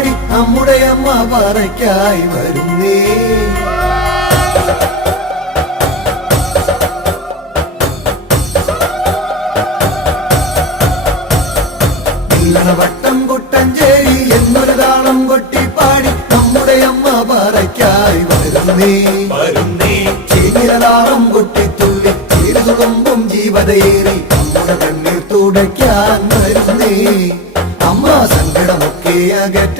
പാടി നമ്മുടെ അമ്മ പറയ്ക്കായി വരുന്നേ. വട്ടം കുട്ടഞ്ചേരി എന്നൊരു താളം കൊട്ടിപ്പാടി നമ്മുടെ അമ്മ പറയ്ക്കായി വരുന്നേ. ചേരിതാളം കൊട്ടിത്തുള്ളി ചേരുതുമ്പും ജീവതയേറി നമ്മുടെ കണ്ണീർ തുടയ്ക്കാൻ വരുന്നേ. അമ്മ സങ്കടമൊക്കെ അകറ്റ